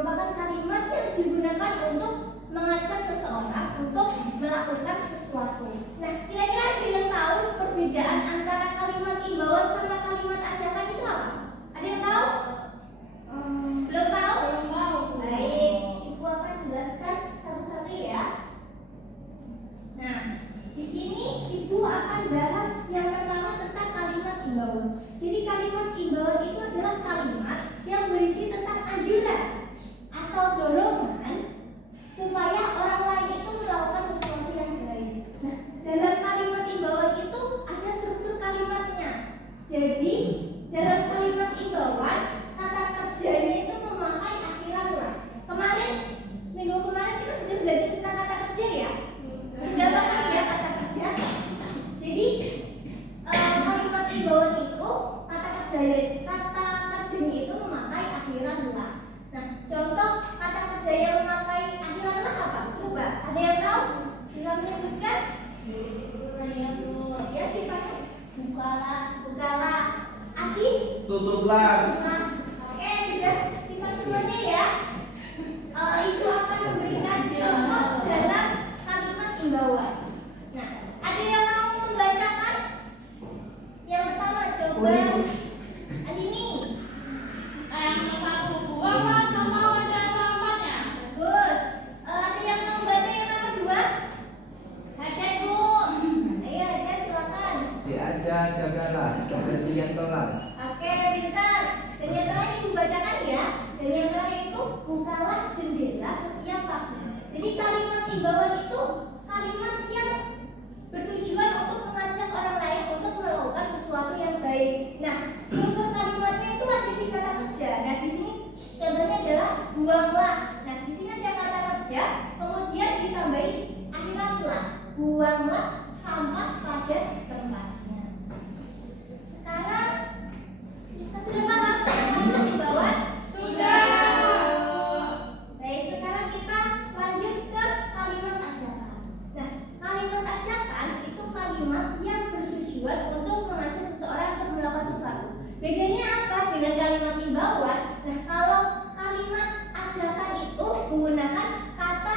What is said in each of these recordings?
merupakan kalimat yang digunakan untuk mengajak seseorang untuk melakukan sesuatu. Nah, kira-kira ada yang tahu perbedaan antara kalimat imbauan sama kalimat ajakan itu apa? Ada yang tahu? Belum tahu? Belum tahu. Baik, Ibu akan jelaskan satu-satu ya. Nah, di sini Ibu akan bahas yang pertama tentang kalimat imbauan. Jadi kalimat imbauan itu adalah kalimat yang berisi tentang anjuran atau dorongan supaya orang lain itu melakukan sesuatu yang baik. Nah, dalam kalimat imbauan itu ada struktur kalimatnya. Jadi dalam kalimat imbauan kata kerjanya itu memakai akhiran lah. Minggu kemarin kita sudah belajar tentang kata kerja ya. Sudah paham ya kata kerja. Jadi kalimat imbauan itu kata kerjanya itu memakai akhiran lah. Nah, contoh kata kerja yang memakai akhiran lah apa? Coba, ada yang tahu? Bisa menyebutkan? Saya dulu. Ya sifatnya bukalah. Adi? Tutuplah. Nah, oke, sudah tipe semuanya ya. Ibu akan memberikan contoh dalam kalimat imbauan. Nah, ada yang mau membacakan? Yang pertama coba. Adini. Yang nomor 1, buanglah sampah pada tempatnya. Bagus. Ada yang mau baca yang nomor 2? Hajar, Bu. Ayo, Hajar silakan. Jagalah kebersihan kelas. Oke, pintar. Dan yang terakhir Ibu bacakan ya. Dan yang terakhir itu bukalah jendela setiap pagi. Jadi kalimat imbauan itu kalimat yang bertujuan untuk mengajak orang lain untuk melakukan sesuatu yang baik. Nah, struktur kalimatnya itu ada di kata kerja. Nah, di sini contohnya adalah buanglah. Nah, di sini ada kata kerja, kemudian ditambahi akhiratlah. Buanglah sampah pada tempatnya. Sekarang kita sudah paham kalimat imbauan? Sudah. Baik, sekarang kita lanjut ke kalimat ajakan. Nah, kalimat ajakan itu kalimat yang bertujuan untuk mengajak seseorang untuk melakukan sesuatu. Bedanya apa dengan kalimat imbauan? Nah, kalau kalimat ajakan itu menggunakan kata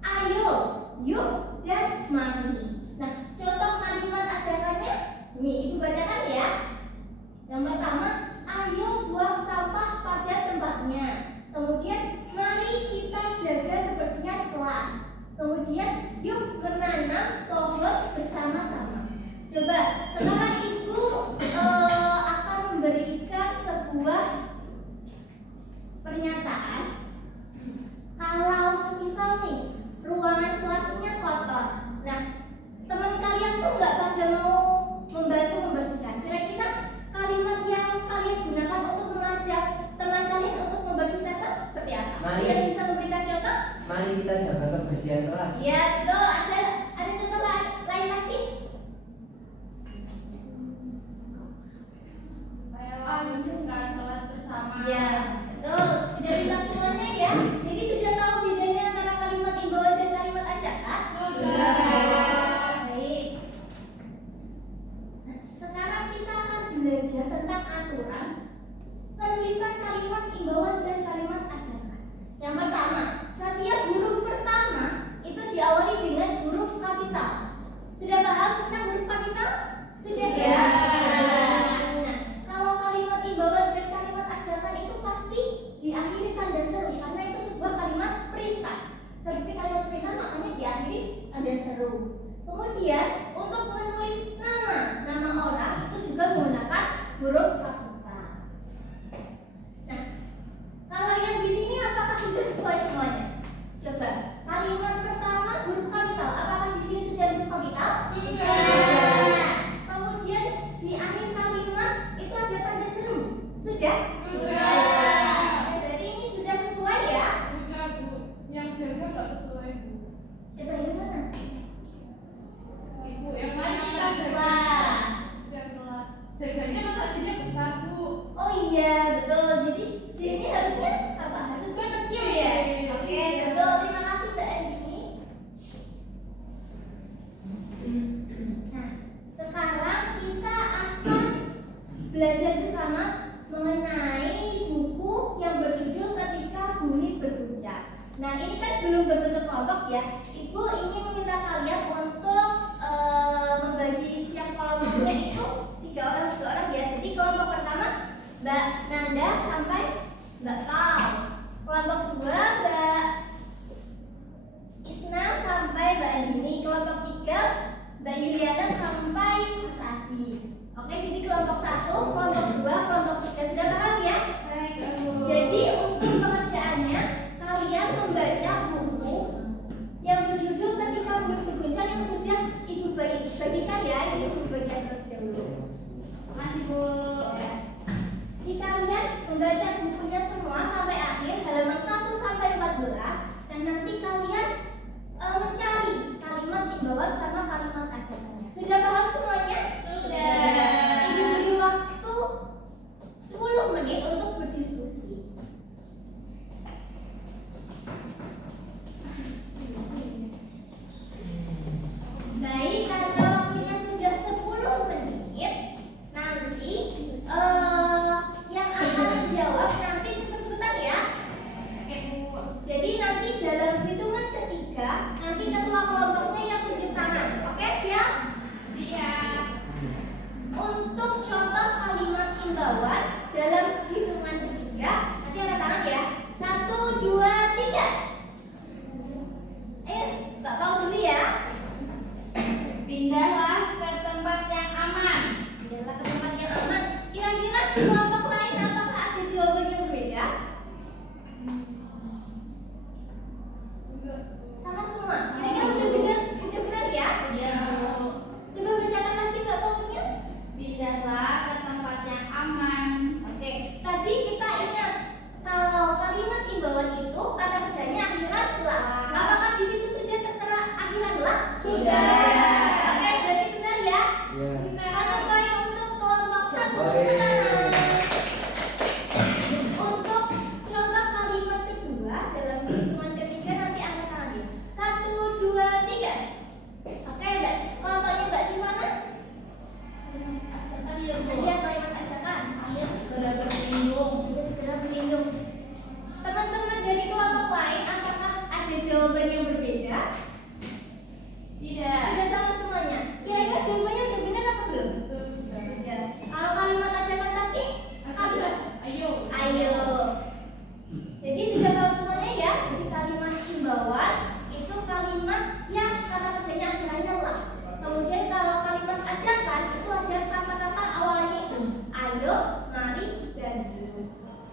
ayo, yuk, dan mari. Nah, contoh kalimat ajakannya, nih Ibu bacakan ya. Yang pertama, ayo buang sampah pada tempatnya. Kemudian, mari kita jaga kebersihan kelas. Kemudian, yuk menanam pohon bersama-sama. Coba, sekarang Ibu akan memberikan sebuah pernyataan. Kalau semisal nih, ruangan kelasnya kotor. Nah, teman kalian tuh nggak pada mau membantu membersihkan. Kira-kira kalimat yang kalian gunakan untuk mengajak teman kalian untuk membersihkan kelas seperti apa? Kalian bisa memberikan contoh? Mari kita jaga kebersihan kelas. Ya, betul. Ada contoh lain lagi? Ayo lanjutkan kelas bersama. Ya, betul. Sudah bilang semuanya ya. Jadi sudah tahu bedanya antara kalimat imbauan dan kalimat ajakan? Sudah. Baik. Nah, sekarang kita akan belajar tentang aturan penulisan kalimat imbauan dan kalimat ajakan. Yang pertama, setiap huruf pertama itu diawali dengan Nah, ini kan belum berbentuk kelompok ya. Ibu ingin meminta kalian untuk membagi tiap kelompoknya itu 3 orang ya. Jadi kelompok pertama Mbak Nanda sampai Mbak Pau. Kelompok kedua Mbak Isna sampai Mbak Andini. Kelompok 3 Mbak Yuliana sampai Mas Adi. Oke, jadi kelompok 1, kelompok 2, kelompok 3 sudah paham ya? Jadi untuk pengerjaannya kalian membaca buku yang berjudul Ketika Bumi Bergoncang yang sudah Ibu bagikan ya. Ibu bagikan terlebih dahulu. Makasih Bu. Ya. Jadi kalian membaca bukunya semua sampai akhir halaman 1 sampai 14 dan nanti kalian mencari kalimat imbauan sama kalimat ajakannya. Sudah paham semuanya? Sudah. Ibu beri waktu 10 menit untuk berdiskusi. Baik, karena waktunya sudah 10 menit, nanti yang akan menjawab nanti cepet-cepetan ya. Oke Bu. Jadi nanti dalam hitungan ketiga, nanti ketua kelompoknya yang tunjuk tangan. Oke, siap? Siap. Untuk contoh kalimat imbauan dalam hitungan ketiga, nanti angkat tangan ya. 1, 2, 3. Ayo, Mbak Pau dulu ya. Pindahlah ke tempat yang aman. Pindahlah ke tempat yang aman. Kira-kira kelompok lain apakah ada jawaban yang berbeda? Sama semua. Kira-kira udah benar ya? Ya Bu. Coba bacakan lagi Mbak Paunya. Pindahlah ke tempat yang aman. Oke, tadi kita ingat kalau kalimat imbauan itu kata kerjanya akhiran lah. Apakah di situ sudah tertera akhiran lah? Sudah. Oke, berarti benar ya? Ya. Satu poin untuk kelompok 1. Baik. Untuk contoh kalimat kedua dalam hitungan ketiga nanti angkat tangan ya. 1, 2, 3. Oke, Mbak. Kelompoknya Mbak Simana? Ajakan ya Bu. Iya, kalimat ajakan. Ayo segera berlindung. Dia segera berlindung. Teman-teman dari kelompok lain apakah ada jawaban yang berbeda?